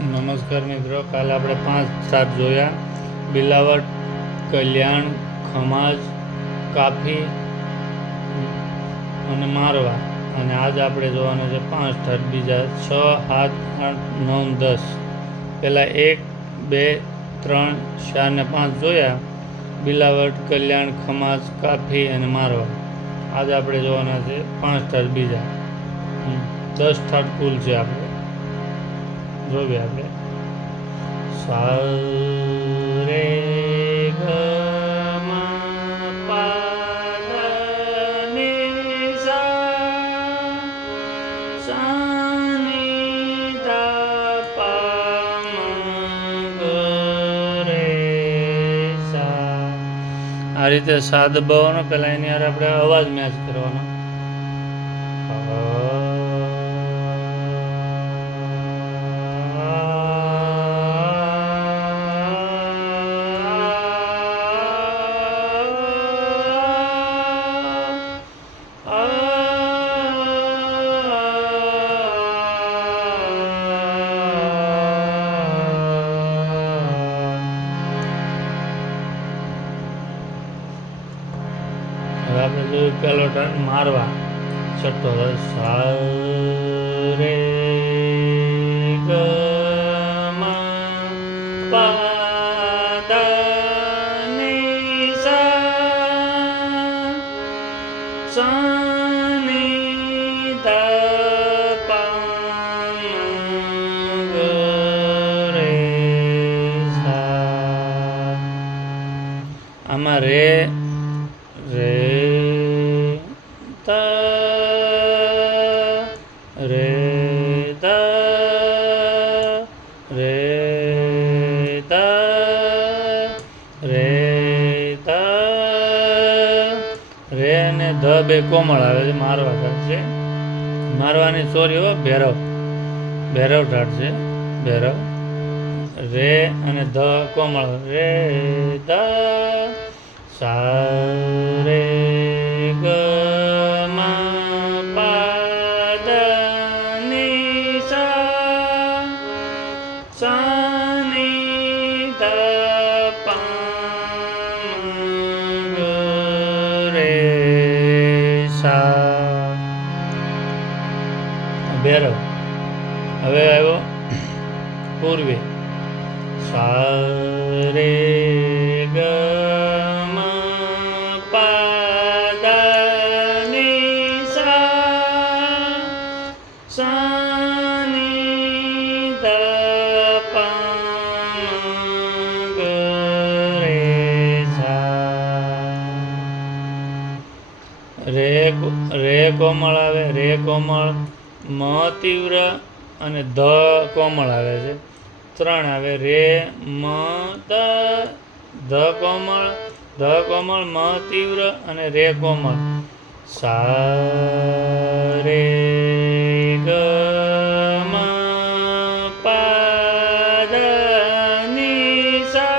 નમસ્કાર મિત્રો, કાલે આપણે 5-7 જોયા: બિલાવટ, કલ્યાણ, ખમાજ, કાફી અને મારવા. અને આજે આપણે જોવાના છે 5 ઠાઠ બીજા: 6, 7, 8, 9, 10. પહેલાં 1, 2, 3, 4 ને 5 જોયા: બિલાવટ, કલ્યાણ, ખમાજ, કાફી અને મારવા. આજે આપણે જોવાના છે 5 ઠાઠ બીજા. 10 ઠાઠ કુલ છે. આપણે જોઈએ આપણે સા રે ગ મ પ દ નિ સા ની ધ પ મ ગ રે સા. આ રીતે સા દબાવવાનો. પહેલાં એની હારે આપણે અવાજ મેચ કરવાનો. હવે આપણે જોયું પહેલો ટર્ન મારવા. છઠ્ઠો સા રે ગ મ પ દ નિ સા ની ધ પ મ ગ રે સા. આમાં રે રે ત રે દ રે દ રે દ રે ને ધ બે કોમળ આવે છે. મારવા ઠાઠ છે. મારવાની સોરી હો, ભૈરવ ઠાઠ છે. ભૈરવ. રે અને ધ કોમળ. રે દ સા રે ગ મ પ દ નિ સા ની ધ પ મ ગ રે સા. ભૈરવ. હવે આવ્યો પૂર્વી. સા રે ગ મ પ દ નિ સા ની ધ પ મ ગ રે સા. રે કોમળ આવે. રે કોમળ. મ તીવ્ર અને ધ કોમળ આવે છે. 3 આવે. રે મ દ ધ કોમળ, મ તીવ્ર અને રે કોમળ. સા રે ગ મ પ દ નિ સા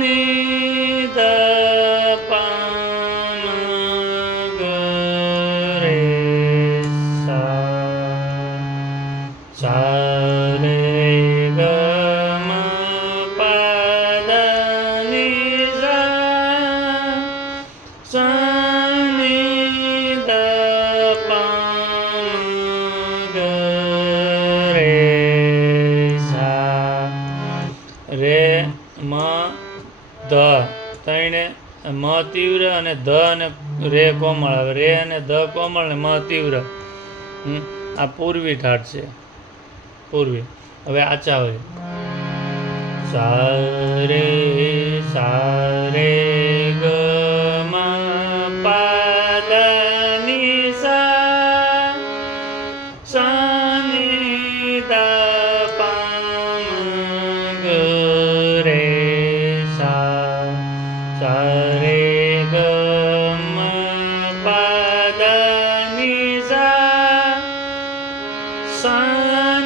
ની ધ પ મ ગ રે સા. સા રે ગ મ પ દ નિ સા ની ધ પ મ ગ રે સા. રે મ ધ ત્રણે મ તીવ્ર અને ધ અને રે કોમળ આવે. રે અને ધ કોમળ ને મ તીવ્ર. આ પૂર્વી ઠાઠ છે. પૂર્વી. હવે આચા હોય. સા રે ગ મ પ દ નિ સા ની ધ પ મ ગ રે સા. સા રે ગ મ પ દ નિ સા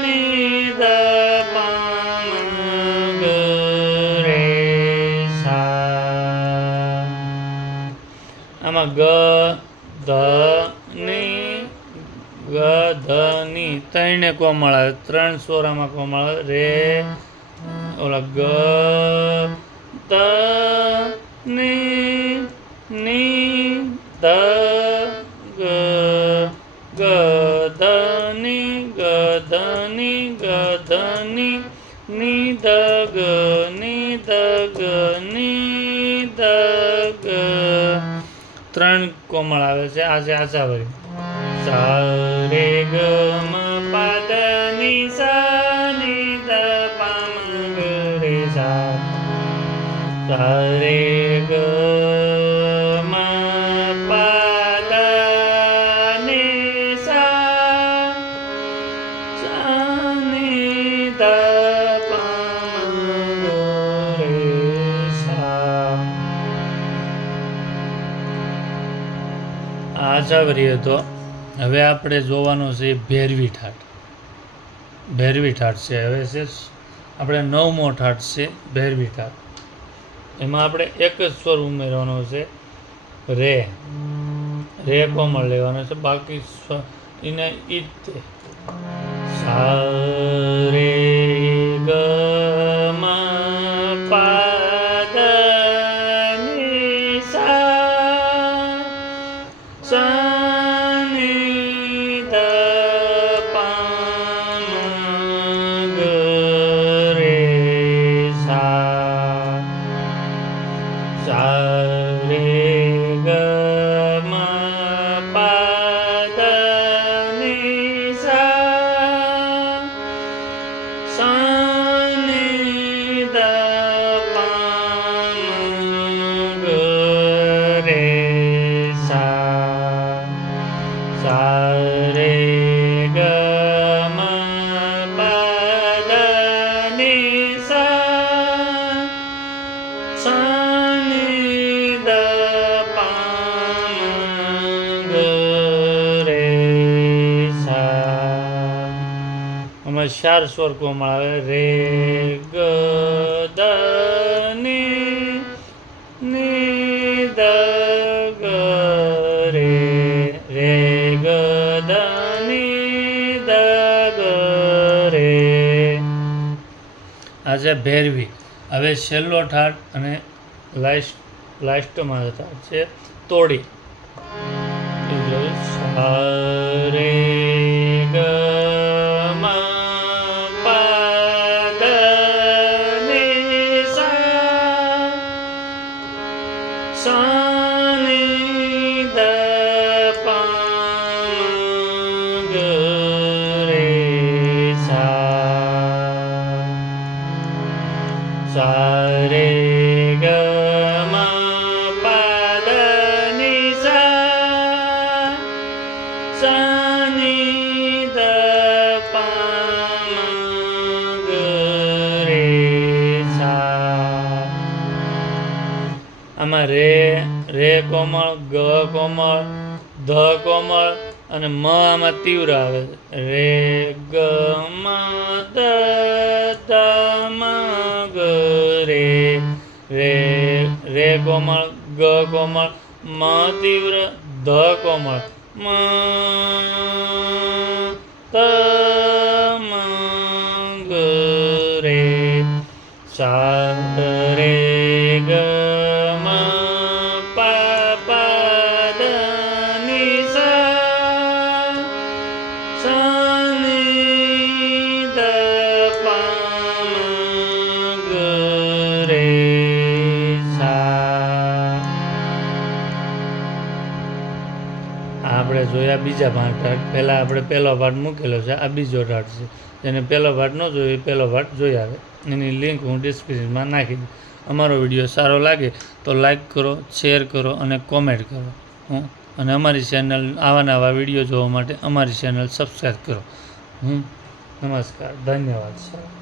ની ધ પ મ ગ રે સા. આમાં ગ ધ ની ગ ધ ની ત્રણે કોમળ આવે, 3 સ્વરામાં કોમળ આવે. રે ઓલા ગ ત ની ધ ગ ગ ધ ની ની ધ ગ ની ધ ગ ની ધ ગ. 3 કોમળ આવે છે. આ છે આશાવરી. સા રે ગ મ પ દ ની સા ની ધ પા મ ગ રે સા. સા રે ગ મ પ દ ની સા સા ની ધ પા મ ગ રે સા. આશાવરી હતો. હવે આપણે જોવાનું છે ભેરવી ઠાઠ. ભેરવી ઠાઠ છે. હવે છે આપણે 9મો ઠાઠ છે ભેરવી ઠાઠ. એમાં આપણે એક જ સ્વર ઉમેરવાનો છે, રે. રે કોમળ લેવાનો છે, બાકી એને ઈ જ તે. સા રે ગ મ પ દ ની સા સા ની ધ પા મ ગ રે સા. સા રે ગ મ પ દ ની સા સા ની ધ પા મ ગ રે સા. સા રે ગ મ પ દ ની સા સા ની ધ પા મ ગ રે સા. આમાં 4 સ્વર કોમળ આવે. રે ગ દ ની ધ ગ રે. રે ગ દ ની ધ ગ રે. આ છે ભેરવી. હવે છેલ્લો ઠાઠ અને લાસ્ટમાં ઠાઠ છે તોડી. સા રે ગ મ પ દ ની સા સા ની ધ પા મ ગ રે સા. સા રે ગ મ પ દ ની સા સા ની ધ પા મ ગ રે સા. આમાં રે કોમળ, ગ કોમળ, ધ કોમળ અને મ આમાં તીવ્ર આવે. રે ગ મ દ ધ મ ગ રે. રે કોમળ, ગ કોમળ, મ તીવ્ર, ધ કોમળ, મ ત મ ગ રે સા. રે ગ મ પ પ દ ની સા સા ની ધ પા મ ગ રે સા. આપણે જોયા બીજા 5 ઠાઠ. પહેલાં આપણે પહેલો પાઠ મૂકેલો છે. આ બીજો ઠાઠ છે. જેને પહેલો પાઠ ન જોયો એ પહેલો પાઠ જોઈ આવે. એની લિંક હું ડિસ્ક્રિપ્શનમાં નાખી દઉં. અમારો વિડીયો સારો લાગે તો લાઈક કરો, શેર કરો અને કોમેન્ટ કરો. અને અમારી ચેનલ આવા નવા વિડીયો જોવા માટે અમારી ચેનલ સબસ્ક્રાઈબ કરો. નમસ્કાર, ધન્યવાદ સર.